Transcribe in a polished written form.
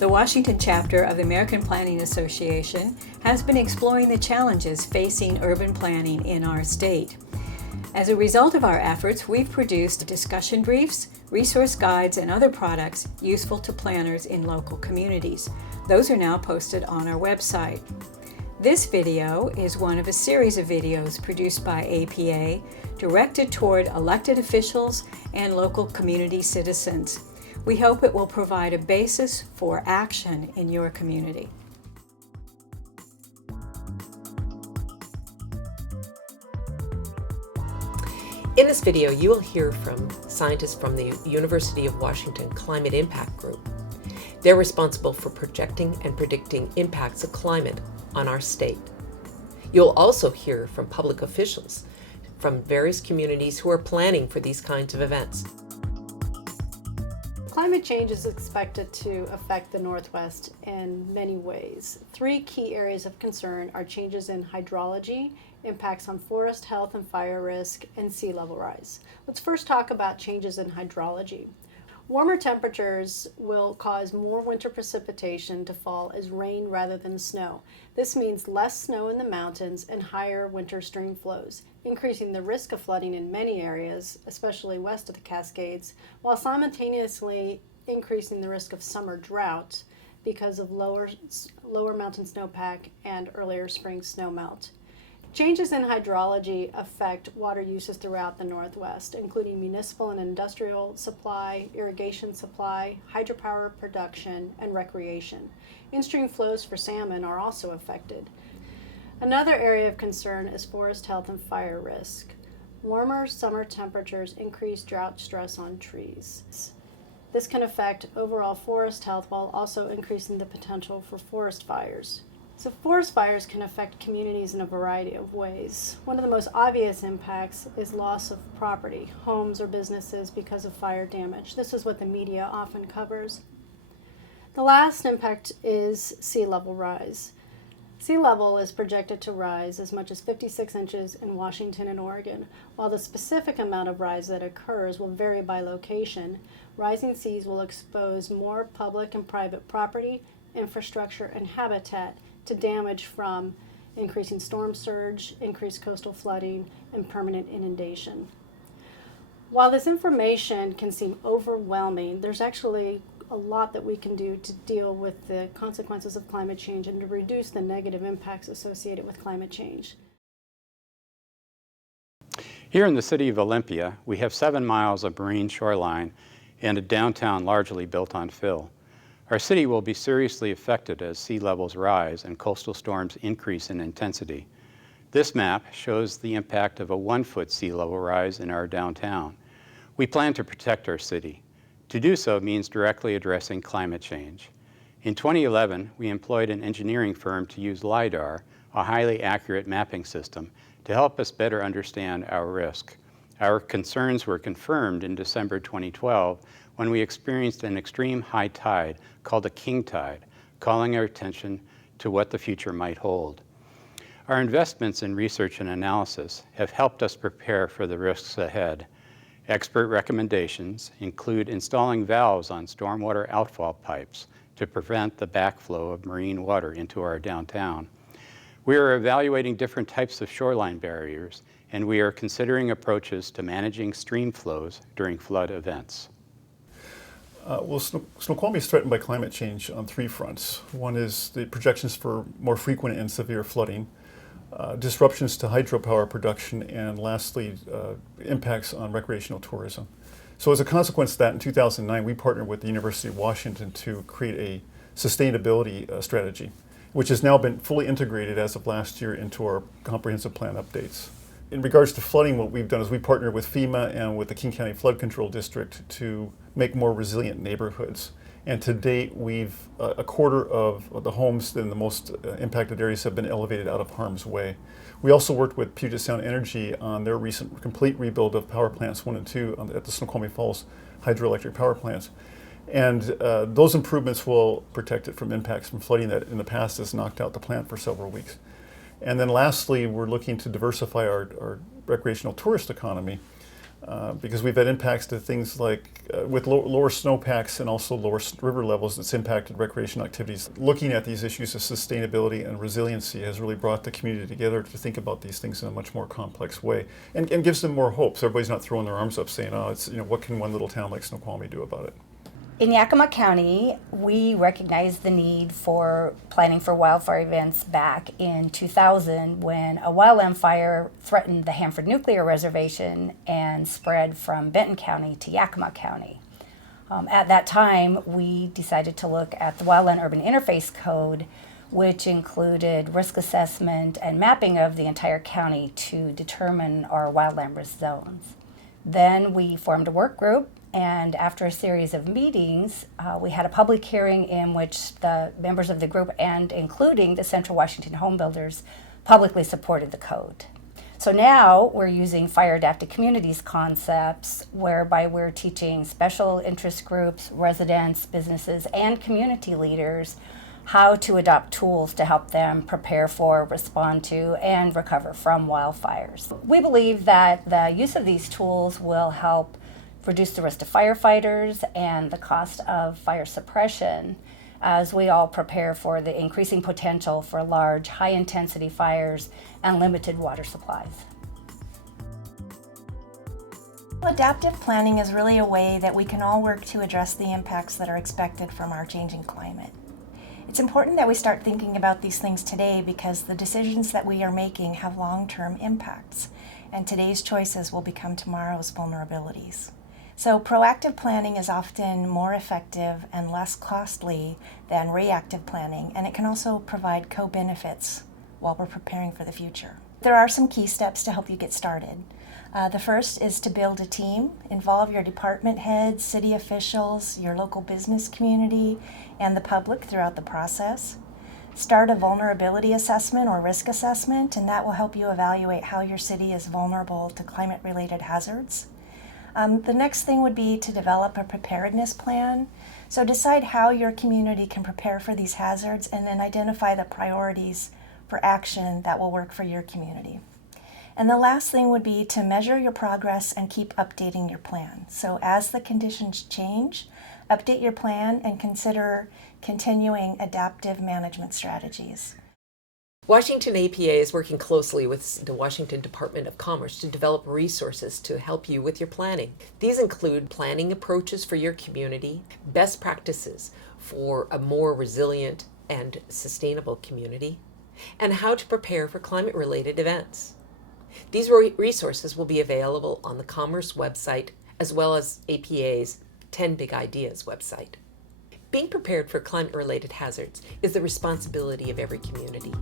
The Washington chapter of the American Planning Association has been exploring the challenges facing urban planning in our state. As a result of our efforts, we've produced discussion briefs, resource guides, and other products useful to planners in local communities. Those are now posted on our website. This video is one of a series of videos produced by APA directed toward elected officials and local community citizens. We hope it will provide a basis for action in your community. In this video, you will hear from scientists from the University of Washington Climate Impact Group. They're responsible for projecting and predicting impacts of climate on our state. You'll also hear from public officials from various communities who are planning for these kinds of events. Climate change is expected to affect the Northwest in many ways. Three key areas of concern are changes in hydrology, impacts on forest health and fire risk, and sea level rise. Let's first talk about changes in hydrology. Warmer temperatures will cause more winter precipitation to fall as rain rather than snow. This means less snow in the mountains and higher winter stream flows, increasing the risk of flooding in many areas, especially west of the Cascades, while simultaneously increasing the risk of summer drought because of lower mountain snowpack and earlier spring snowmelt. Changes in hydrology affect water uses throughout the Northwest, including municipal and industrial supply, irrigation supply, hydropower production, and recreation. In-stream flows for salmon are also affected. Another area of concern is forest health and fire risk. Warmer summer temperatures increase drought stress on trees. This can affect overall forest health while also increasing the potential for forest fires. So forest fires can affect communities in a variety of ways. One of the most obvious impacts is loss of property, homes or businesses because of fire damage. This is what the media often covers. The last impact is sea level rise. Sea level is projected to rise as much as 56 inches in Washington and Oregon. While the specific amount of rise that occurs will vary by location, rising seas will expose more public and private property, infrastructure, and habitat to damage from increasing storm surge, increased coastal flooding, and permanent inundation. While this information can seem overwhelming, there's actually a lot that we can do to deal with the consequences of climate change and to reduce the negative impacts associated with climate change. Here in the city of Olympia, we have 7 miles of marine shoreline and a downtown largely built on fill. Our city will be seriously affected as sea levels rise and coastal storms increase in intensity. This map shows the impact of a 1-foot sea level rise in our downtown. We plan to protect our city. To do so means directly addressing climate change. In 2011, we employed an engineering firm to use LIDAR, a highly accurate mapping system, to help us better understand our risk. Our concerns were confirmed in December 2012 when we experienced an extreme high tide called a king tide, calling our attention to what the future might hold. Our investments in research and analysis have helped us prepare for the risks ahead. Expert recommendations include installing valves on stormwater outfall pipes to prevent the backflow of marine water into our downtown. We are evaluating different types of shoreline barriers, and we are considering approaches to managing stream flows during flood events. Snoqualmie is threatened by climate change on 3 fronts. One is the projections for more frequent and severe flooding, disruptions to hydropower production, and lastly, impacts on recreational tourism. So as a consequence of that, in 2009, we partnered with the University of Washington to create a sustainability strategy, which has now been fully integrated as of last year into our comprehensive plan updates. In regards to flooding, what we've done is we partnered with FEMA and with the King County Flood Control District to make more resilient neighborhoods. And to date, we've a quarter of the homes in the most impacted areas have been elevated out of harm's way. We also worked with Puget Sound Energy on their recent complete rebuild of power plants 1 and 2 at the Snoqualmie Falls hydroelectric power plants. And those improvements will protect it from impacts from flooding that in the past has knocked out the plant for several weeks. And then lastly, we're looking to diversify our recreational tourist economy. because we've had impacts to things like with lower snowpacks and also lower river levels that's impacted recreational activities. Looking at these issues of sustainability and resiliency has really brought the community together to think about these things in a much more complex way, and gives them more hope. So everybody's not throwing their arms up saying, "Oh, it's what can one little town like Snoqualmie do about it?" In Yakima County, we recognized the need for planning for wildfire events back in 2000 when a wildland fire threatened the Hanford Nuclear Reservation and spread from Benton County to Yakima County. At that time, we decided to look at the Wildland Urban Interface Code, which included risk assessment and mapping of the entire county to determine our wildland risk zones. Then we formed a work group, and after a series of meetings, we had a public hearing in which the members of the group, and including the Central Washington Home Builders, publicly supported the code. So now we're using fire adapted communities concepts, whereby we're teaching special interest groups, residents, businesses, and community leaders how to adopt tools to help them prepare for, respond to, and recover from wildfires. We believe that the use of these tools will help reduce the risk to firefighters and the cost of fire suppression as we all prepare for the increasing potential for large, high-intensity fires and limited water supplies. Adaptive planning is really a way that we can all work to address the impacts that are expected from our changing climate. It's important that we start thinking about these things today because the decisions that we are making have long-term impacts, and today's choices will become tomorrow's vulnerabilities. So proactive planning is often more effective and less costly than reactive planning, and it can also provide co-benefits while we're preparing for the future. There are some key steps to help you get started. The first is to build a team. Involve your department heads, city officials, your local business community, and the public throughout the process. Start a vulnerability assessment or risk assessment, and that will help you evaluate how your city is vulnerable to climate-related hazards. The next thing would be to develop a preparedness plan. So decide how your community can prepare for these hazards and then identify the priorities for action that will work for your community. And the last thing would be to measure your progress and keep updating your plan. So as the conditions change, update your plan and consider continuing adaptive management strategies. Washington APA is working closely with the Washington Department of Commerce to develop resources to help you with your planning. These include planning approaches for your community, best practices for a more resilient and sustainable community, and how to prepare for climate-related events. These resources will be available on the Commerce website as well as APA's 10 Big Ideas website. Being prepared for climate-related hazards is the responsibility of every community.